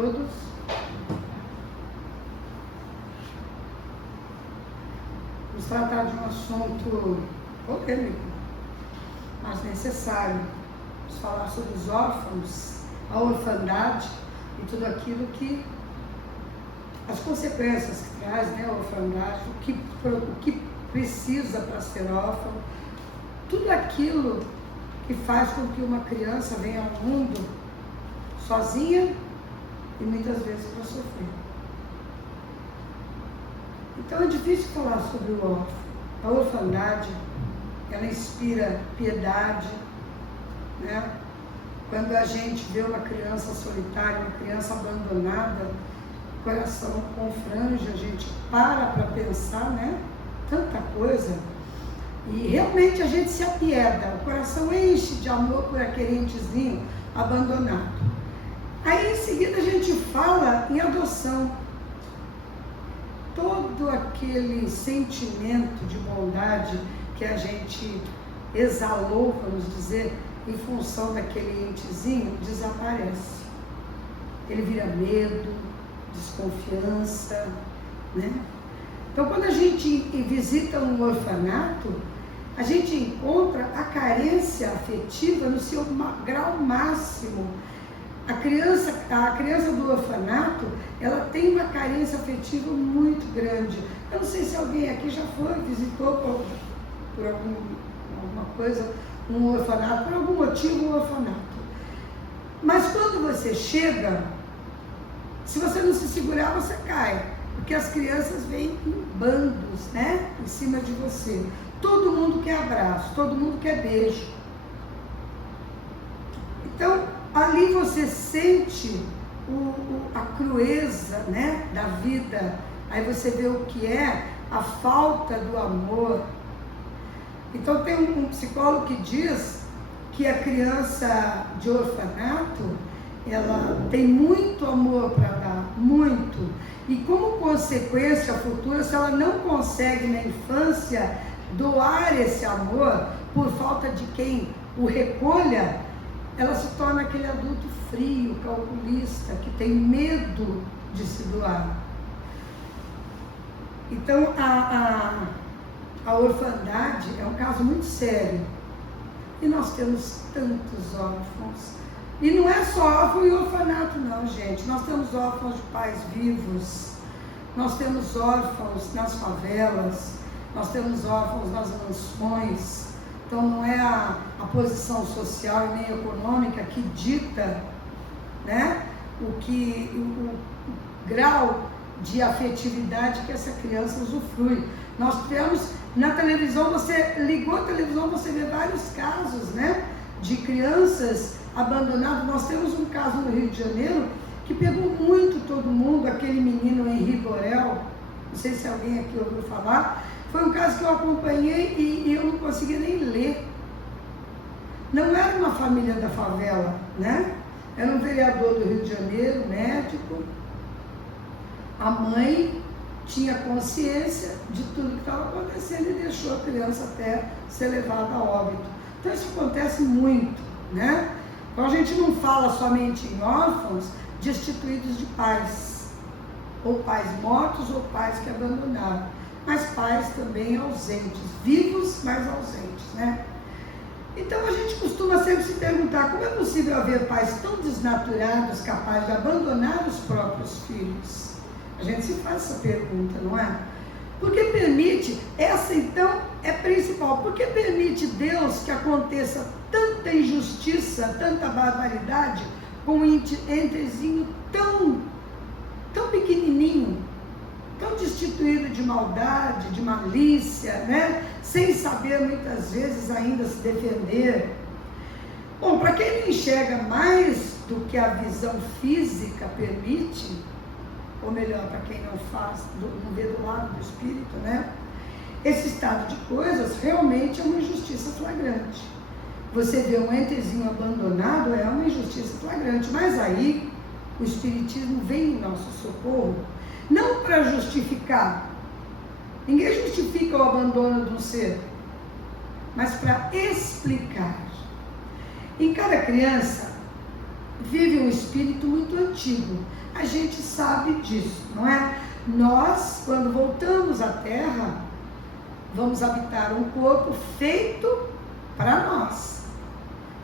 todos. Vamos tratar de um assunto polêmico, mas necessário. Vamos falar sobre os órfãos, a orfandade e tudo aquilo que, as consequências que traz, né, a orfandade, o que precisa para ser órfão, tudo aquilo que faz com que uma criança venha ao mundo sozinha e muitas vezes para sofrer. Então é difícil falar sobre o órfão. A orfandade, ela inspira piedade, né? Quando a gente vê uma criança solitária, uma criança abandonada, o coração confrange, a gente para pensar, né? Tanta coisa. E realmente a gente se apieda, o coração enche de amor por aquele entezinho abandonado. Aí em seguida a gente fala em adoção. Todo aquele sentimento de bondade que a gente exalou, vamos dizer, em função daquele entezinho, desaparece. Ele vira medo, desconfiança, né? Então, quando a gente visita um orfanato, a gente encontra a carência afetiva no seu grau máximo. A criança do orfanato, ela tem uma carência afetiva muito grande. Eu não sei se alguém aqui já visitou por alguma coisa um orfanato, por algum motivo um orfanato. Mas quando você chega, se você não se segurar, você cai. Porque as crianças vêm em bandos, né, em cima de você. Todo mundo quer abraço, todo mundo quer beijo. Então, ali você sente a crueza, né, da vida. Aí você vê o que é a falta do amor. Então, tem um psicólogo que diz que a criança de orfanato, ela tem muito amor para dar, muito. E como consequência futura, se ela não consegue na infância doar esse amor por falta de quem o recolha, ela se torna aquele adulto frio, calculista, que tem medo de se doar. Então a orfandade é um caso muito sério. E nós temos tantos órfãos. E não é só órfão e orfanato não, gente. Nós temos órfãos de pais vivos, nós temos órfãos nas favelas, nós temos órfãos nas mansões. Então não é a posição social e nem econômica que dita, né, o grau de afetividade que essa criança usufrui. Nós temos na televisão, você ligou a televisão, você vê vários casos, né, de crianças abandonadas. Nós temos um caso no Rio de Janeiro que pegou muito todo mundo, aquele menino Henri Borel, não sei se alguém aqui ouviu falar. Foi um caso que eu acompanhei e eu não conseguia nem ler. Não era uma família da favela, né? Era um vereador do Rio de Janeiro, médico. A mãe tinha consciência de tudo que estava acontecendo e deixou a criança até ser levada a óbito. Então isso acontece muito, né? Então a gente não fala somente em órfãos destituídos de pais, ou pais mortos ou pais que abandonaram, mas pais também ausentes, vivos, mas ausentes, né? Então a gente costuma sempre se perguntar como é possível haver pais tão desnaturados, capazes de abandonar os próprios filhos. A gente se faz essa pergunta, não é? Porque permite, essa então é principal, porque permite Deus que aconteça tanta injustiça, tanta barbaridade, com um entrezinho tão pequenininho, tão destituído de maldade, de malícia, né? Sem saber muitas vezes ainda se defender. Bom, para quem não enxerga mais do que a visão física permite, ou melhor, para quem não faz, não vê do lado do espírito, né? Esse estado de coisas realmente é uma injustiça flagrante. Você vê um entezinho abandonado, é uma injustiça flagrante, mas aí o espiritismo vem em nosso socorro, não para justificar. Ninguém justifica o abandono de um ser, mas para explicar. Em cada criança vive um espírito muito antigo. a gente sabe disso, não é? Nós, quando voltamos à Terra, vamos habitar um corpo feito para nós.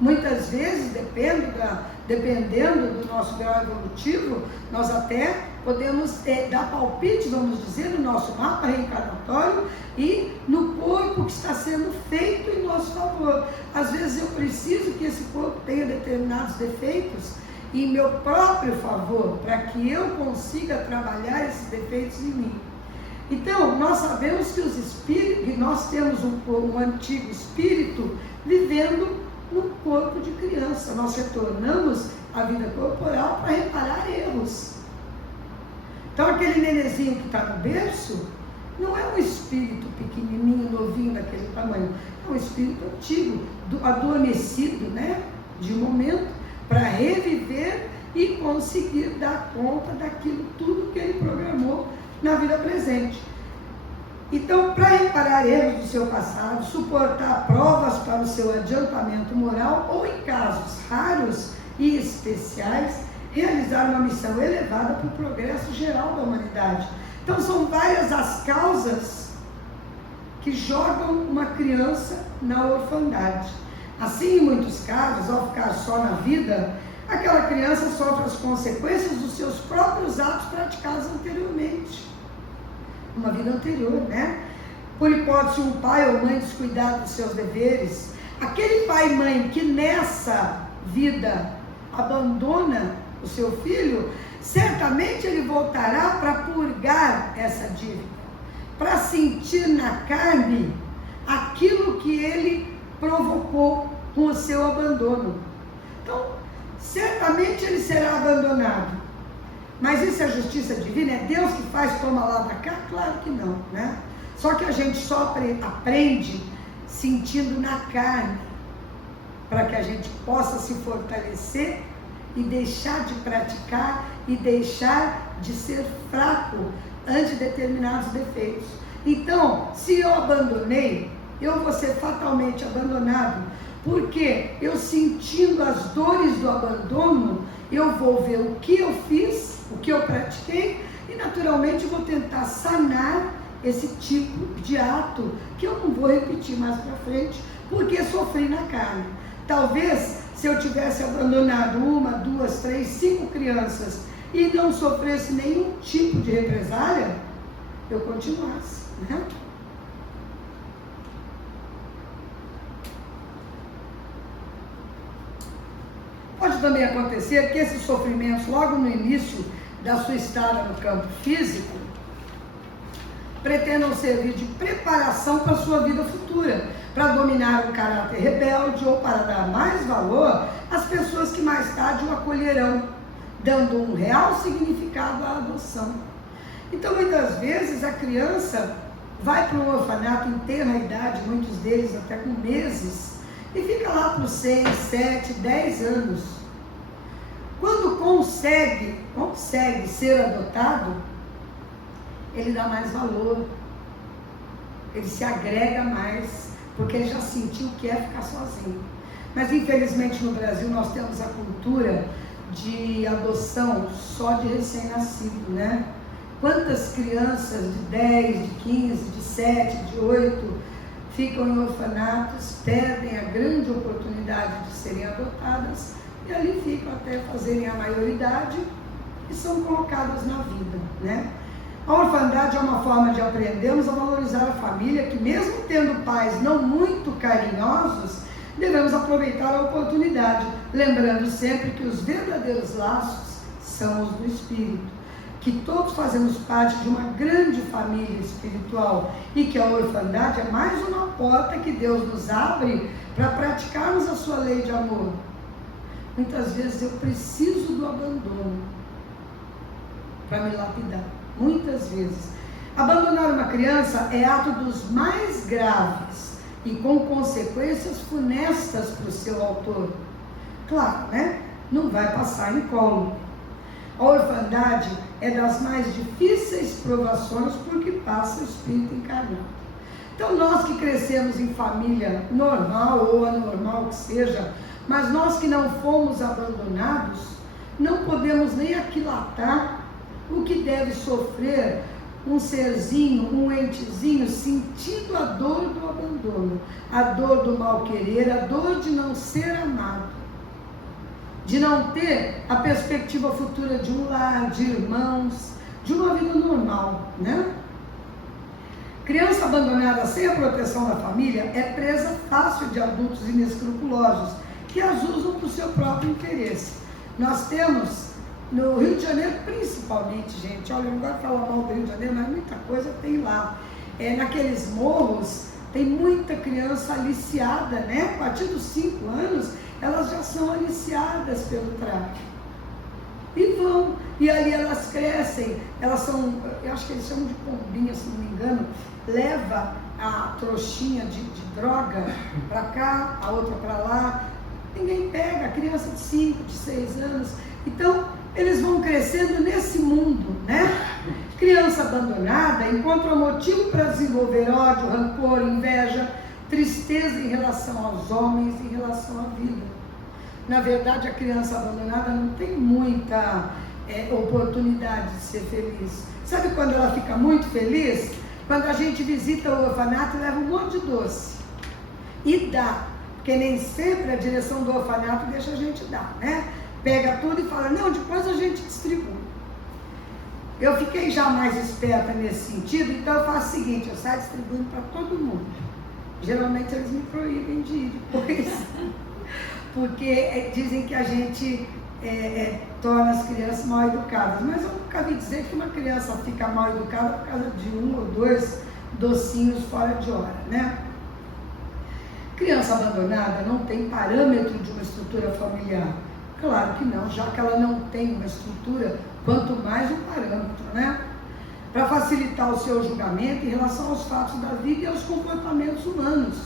Muitas vezes, dependendo do nosso grau evolutivo, nós até podemos dar palpite, vamos dizer, no nosso mapa reencarnatório e no corpo que está sendo feito em nosso favor. Às vezes eu preciso que esse corpo tenha determinados defeitos em meu próprio favor, para que eu consiga trabalhar esses defeitos em mim. Então, nós sabemos que os espíritos, que nós temos um antigo espírito vivendo no corpo de criança. Nós retornamos à vida corporal para reparar erros. Então, aquele nenezinho que está no berço não é um espírito pequenininho, novinho, daquele tamanho. É um espírito antigo, adormecido, né? De um momento, para reviver e conseguir dar conta daquilo tudo que ele programou na vida presente. Então, para reparar erros do seu passado, suportar provas para o seu adiantamento moral ou, em casos raros e especiais, realizar uma missão elevada para o progresso geral da humanidade. Então, são várias as causas que jogam uma criança na orfandade. Assim, em muitos casos, ao ficar só na vida, aquela criança sofre as consequências dos seus próprios atos praticados anteriormente. Uma vida anterior, né? Por hipótese, um pai ou mãe descuidar dos seus deveres, aquele pai e mãe que nessa vida abandona o seu filho, certamente ele voltará para purgar essa dívida, para sentir na carne aquilo que ele provocou com o seu abandono. Então, certamente ele será abandonado. Mas isso é justiça divina? É Deus que faz toma lá da cá? Claro que não, né? Só que a gente só aprende sentindo na carne, para que a gente possa se fortalecer e deixar de praticar e deixar de ser fraco ante determinados defeitos. Então, se eu abandonei, eu vou ser fatalmente abandonado, porque eu sentindo as dores do abandono, eu vou ver o que eu fiz, o que eu pratiquei, e naturalmente vou tentar sanar esse tipo de ato, que eu não vou repetir mais para frente, porque sofri na carne. Talvez, se eu tivesse abandonado 1, 2, 3, 5 crianças e não sofresse nenhum tipo de represália, eu continuasse, né? Pode também acontecer que esses sofrimentos, logo no início da sua estada no campo físico, pretendam servir de preparação para a sua vida futura, para dominar o caráter rebelde ou para dar mais valor às pessoas que mais tarde o acolherão, dando um real significado à adoção. Então, muitas vezes, a criança vai para um orfanato em tenra idade, muitos deles até com meses, e fica lá por 6, 7, 10 anos. Quando consegue ser adotado, ele dá mais valor, ele se agrega mais, porque ele já sentiu o que é ficar sozinho. Mas infelizmente no Brasil nós temos a cultura de adoção só de recém-nascido, né? Quantas crianças de 10, de 15, de 7, de 8 ficam em orfanatos, perdem a grande oportunidade de serem adotadas e ali ficam até fazerem a maioridade e são colocadas na vida, né? A orfandade é uma forma de aprendermos a valorizar a família, que mesmo tendo pais não muito carinhosos, devemos aproveitar a oportunidade, lembrando sempre que os verdadeiros laços são os do espírito, que todos fazemos parte de uma grande família espiritual e que a orfandade é mais uma porta que Deus nos abre para praticarmos a sua lei de amor. Muitas vezes eu preciso do abandono para me lapidar. Muitas vezes. Abandonar uma criança é ato dos mais graves e com consequências funestas para o seu autor. Claro, né? Não vai passar incólume. A orfandade é das mais difíceis provações porque passa o espírito encarnado. Então, nós que crescemos em família normal ou anormal que seja, mas nós que não fomos abandonados, não podemos nem aquilatar o que deve sofrer um serzinho, um entezinho, sentindo a dor do abandono, a dor do mal-querer, a dor de não ser amado, de não ter a perspectiva futura de um lar, de irmãos, de uma vida normal, né? Criança abandonada sem a proteção da família é presa fácil de adultos inescrupulosos, que as usam para o seu próprio interesse. Nós temos, no Rio de Janeiro principalmente, gente, olha, eu não gosto de falar mal do Rio de Janeiro, mas muita coisa tem lá. Naqueles morros, tem muita criança aliciada, né? A partir dos 5 anos, elas já são aliciadas pelo tráfico. E vão, e ali elas crescem, elas são, eu acho que eles chamam de pombinha, se não me engano, leva a trouxinha de droga para cá, a outra para lá, ninguém pega, a criança de 5, de 6 anos, então eles vão crescendo nesse mundo, né? Criança abandonada encontra motivo para desenvolver ódio, rancor, inveja, tristeza em relação aos homens, em relação à vida. Na verdade, a criança abandonada não tem muita oportunidade de ser feliz. Sabe quando ela fica muito feliz? Quando a gente visita o orfanato e leva um monte de doce. E dá, porque nem sempre a direção do orfanato deixa a gente dar, né? Pega tudo e fala, não, depois a gente distribui. Eu fiquei já mais esperta nesse sentido, então eu faço o seguinte, eu saio distribuindo para todo mundo. Geralmente eles me proíbem de ir depois. Porque dizem que a gente torna as crianças mal educadas, mas eu nunca vi dizer que uma criança fica mal educada por causa de 1 ou 2 docinhos fora de hora, né? Criança abandonada não tem parâmetro de uma estrutura familiar. Claro que não, já que ela não tem uma estrutura, quanto mais um parâmetro, né? Para facilitar o seu julgamento em relação aos fatos da vida e aos comportamentos humanos.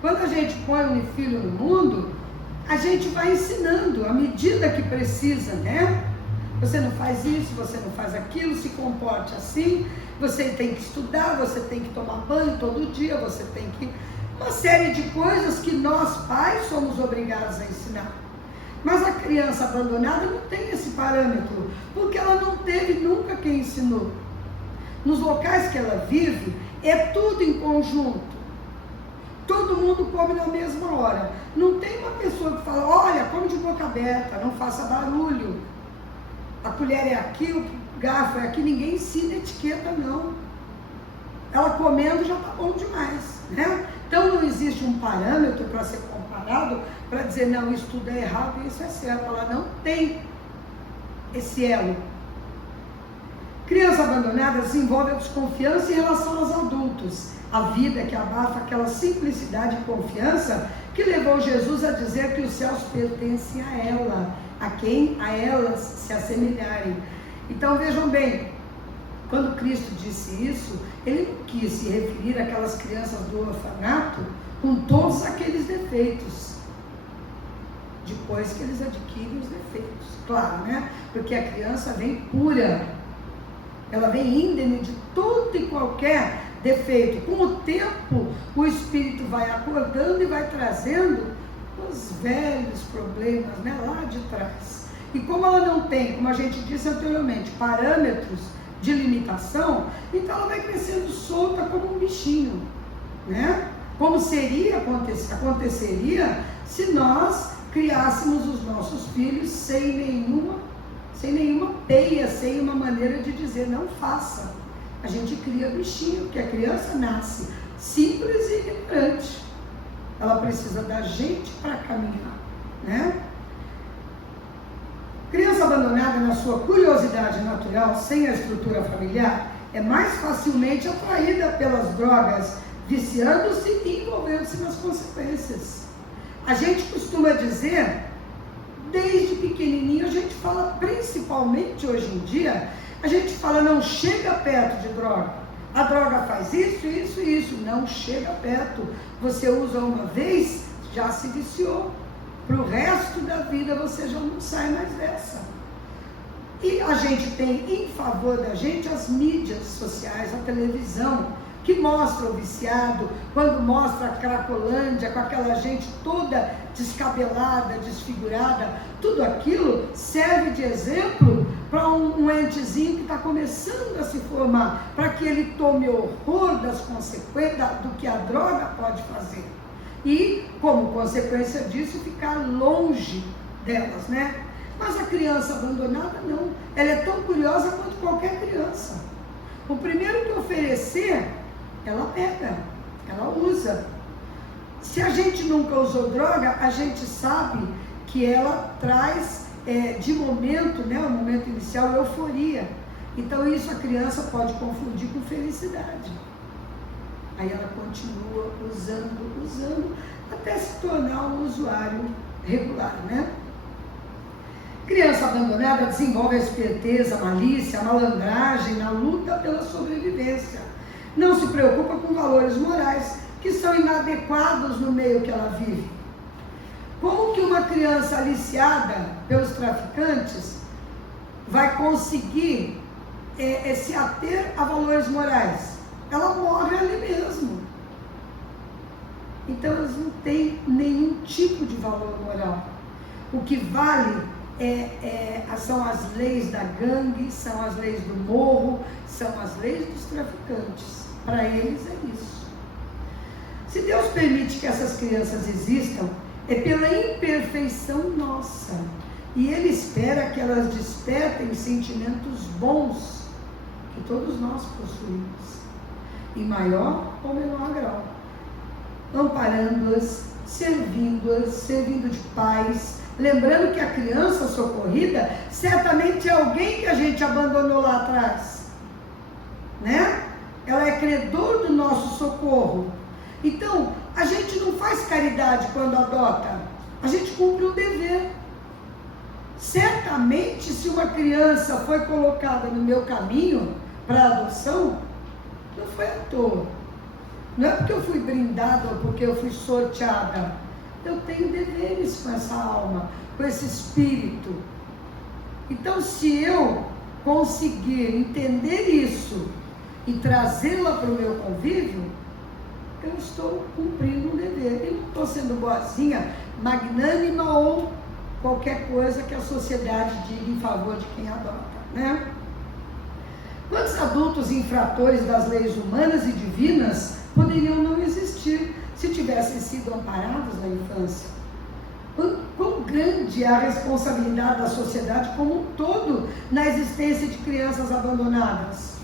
Quando a gente põe um filho no mundo, a gente vai ensinando à medida que precisa, né? Você não faz isso, você não faz aquilo, se comporte assim, você tem que estudar, você tem que tomar banho todo dia, você tem que... Uma série de coisas que nós, pais, somos obrigados a ensinar. Mas a criança abandonada não tem esse parâmetro, porque ela não teve nunca quem ensinou. Nos locais que ela vive, é tudo em conjunto. Todo mundo come na mesma hora. Não tem uma pessoa que fala, olha, come de boca aberta, não faça barulho. A colher é aqui, o garfo é aqui, ninguém ensina etiqueta, não. Ela comendo já tá bom demais, né? Então não existe um parâmetro para ser comparado, para dizer, não, isso tudo é errado e isso é certo. Ela não tem esse elo. Criança abandonada desenvolve a desconfiança em relação aos adultos. A vida que abafa aquela simplicidade e confiança que levou Jesus a dizer que os céus pertencem a ela, a quem a elas se assemelharem. Então vejam bem, quando Cristo disse isso, ele não quis se referir àquelas crianças do orfanato com todos aqueles defeitos, depois que eles adquirem os defeitos, claro, né? Porque a criança vem pura, ela vem índene de todo e qualquer defeito. Com o tempo, o espírito vai acordando e vai trazendo os velhos problemas, né, lá de trás. E como ela não tem, como a gente disse anteriormente, parâmetros de limitação, então ela vai crescendo solta como um bichinho, né? Como aconteceria se nós criássemos os nossos filhos sem nenhuma peia, sem uma maneira de dizer não faça. A gente cria bichinho, porque a criança nasce simples e ignorante. Ela precisa da gente para caminhar, né? Criança abandonada na sua curiosidade natural, sem a estrutura familiar, é mais facilmente atraída pelas drogas, viciando-se e envolvendo-se nas consequências. A gente costuma dizer, desde pequenininho, a gente fala, principalmente hoje em dia, a gente fala, não chega perto de droga. A droga faz isso, isso e isso. Não chega perto. Você usa uma vez, já se viciou. Para o resto da vida você já não sai mais dessa. E a gente tem em favor da gente as mídias sociais, a televisão, que mostra o viciado, quando mostra a Cracolândia, com aquela gente toda descabelada, desfigurada, tudo aquilo serve de exemplo para um entezinho que está começando a se formar, para que ele tome horror das consequências, do que a droga pode fazer. E, como consequência disso, ficar longe delas, né? Mas a criança abandonada não, ela é tão curiosa quanto qualquer criança. O primeiro que oferecer, ela pega, ela usa. Se a gente nunca usou droga, a gente sabe que ela traz, de momento, né, o momento inicial, euforia. Então isso a criança pode confundir com felicidade. Aí ela continua usando, até se tornar um usuário regular, né? Criança abandonada desenvolve a esperteza, a malícia, a malandragem na luta pela sobrevivência. Não se preocupa com valores morais que são inadequados no meio que ela vive. Como que uma criança aliciada pelos traficantes vai conseguir se ater a valores morais? Ela morre ali mesmo. Então elas não têm nenhum tipo de valor moral. O que vale são as leis da gangue, são as leis do morro, são as leis dos traficantes. Para eles é isso. Se Deus permite que essas crianças existam, é pela imperfeição nossa. E Ele espera que elas despertem sentimentos bons que todos nós possuímos, em maior ou menor grau, amparando-as, servindo de pais, lembrando que a criança socorrida certamente é alguém que a gente abandonou lá atrás, né? Ela é credor do nosso socorro. Então, a gente não faz caridade quando adota, a gente cumpre um dever. Certamente, se uma criança foi colocada no meu caminho para adoção, não foi à toa. Não é porque eu fui brindada ou porque eu fui sorteada. Eu tenho deveres com essa alma, com esse espírito. Então, se eu conseguir entender isso e trazê-la para o meu convívio, eu estou cumprindo um dever. Eu não estou sendo boazinha, magnânima ou qualquer coisa que a sociedade diga em favor de quem adota, né? Quantos adultos infratores das leis humanas e divinas poderiam não existir se tivessem sido amparados na infância? Quão grande é a responsabilidade da sociedade como um todo na existência de crianças abandonadas?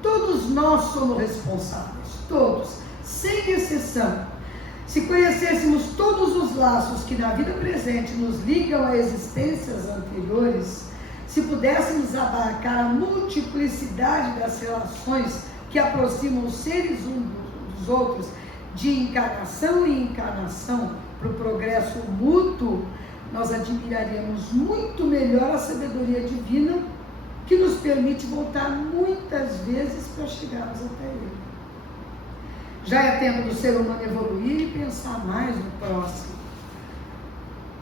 Todos nós somos responsáveis, todos, sem exceção. Se conhecêssemos todos os laços que na vida presente nos ligam a existências anteriores, se pudéssemos abarcar a multiplicidade das relações que aproximam os seres uns dos outros, de encarnação em encarnação, para o progresso mútuo, nós admiraríamos muito melhor a sabedoria divina, que nos permite voltar muitas vezes para chegarmos até Ele. Já é tempo do ser humano evoluir e pensar mais no próximo.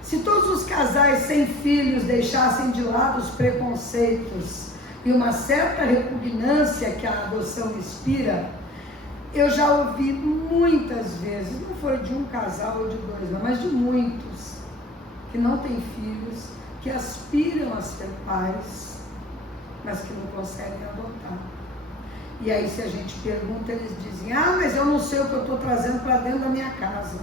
Se todos os casais sem filhos deixassem de lado os preconceitos e uma certa repugnância que a adoção inspira, eu já ouvi muitas vezes, não foi de um casal ou de dois, não, mas de muitos, que não têm filhos, que aspiram a ser pais, mas que não conseguem adotar. E aí, se a gente pergunta, eles dizem: ah, mas eu não sei o que eu estou trazendo para dentro da minha casa.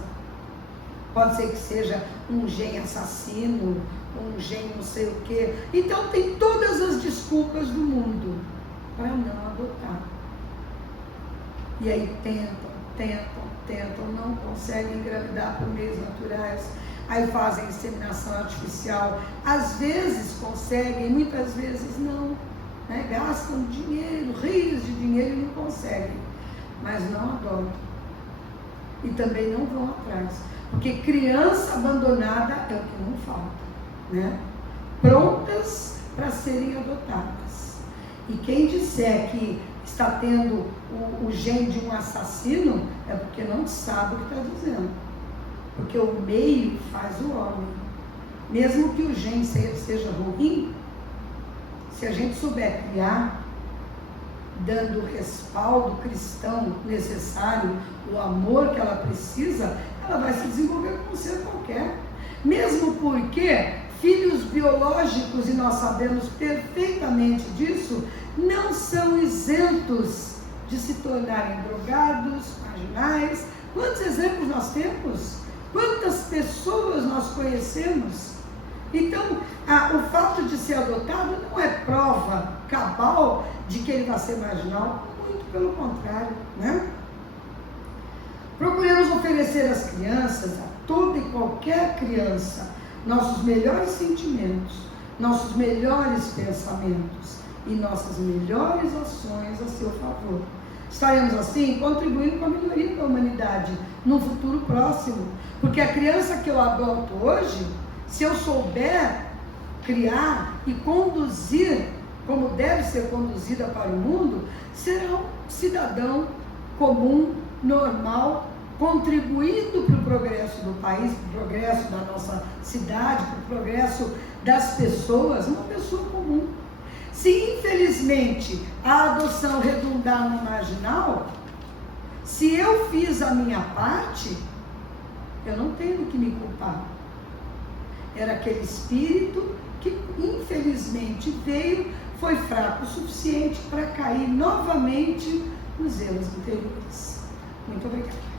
Pode ser que seja um gene assassino, um gene não sei o quê. Então tem todas as desculpas do mundo para não adotar. E aí tentam, não conseguem engravidar por meios naturais. Aí fazem inseminação artificial. Às vezes conseguem, muitas vezes não. Né? Gastam dinheiro, rios de dinheiro e não conseguem. Mas não adotam. E também não vão atrás. Porque criança abandonada é o que não falta, né? Prontas para serem adotadas. E quem disser que está tendo o gene de um assassino, é porque não sabe o que está dizendo. Porque o meio faz o homem. Mesmo que o gene seja ruim, se a gente souber criar, dando o respaldo cristão necessário, o amor que ela precisa, ela vai se desenvolver como um ser qualquer. Mesmo porque filhos biológicos, e nós sabemos perfeitamente disso, não são isentos de se tornarem drogados, marginais. Quantos exemplos nós temos? Quantas pessoas nós conhecemos? Então, o fato de ser adotado não é prova cabal de que ele vai ser marginal, muito pelo contrário, né? Procuremos oferecer às crianças, a toda e qualquer criança, nossos melhores sentimentos, nossos melhores pensamentos e nossas melhores ações a seu favor. Estaremos assim contribuindo com a melhoria da humanidade no futuro próximo, porque a criança que eu adoto hoje, se eu souber criar e conduzir como deve ser conduzida para o mundo, será um cidadão comum, normal, contribuindo para o progresso do país, para o progresso da nossa cidade, para o progresso das pessoas, uma pessoa comum. Se infelizmente a adoção redundar no marginal, se eu fiz a minha parte, eu não tenho que me culpar. Era aquele espírito que infelizmente veio, foi fraco o suficiente para cair novamente nos erros anteriores. Muito obrigada.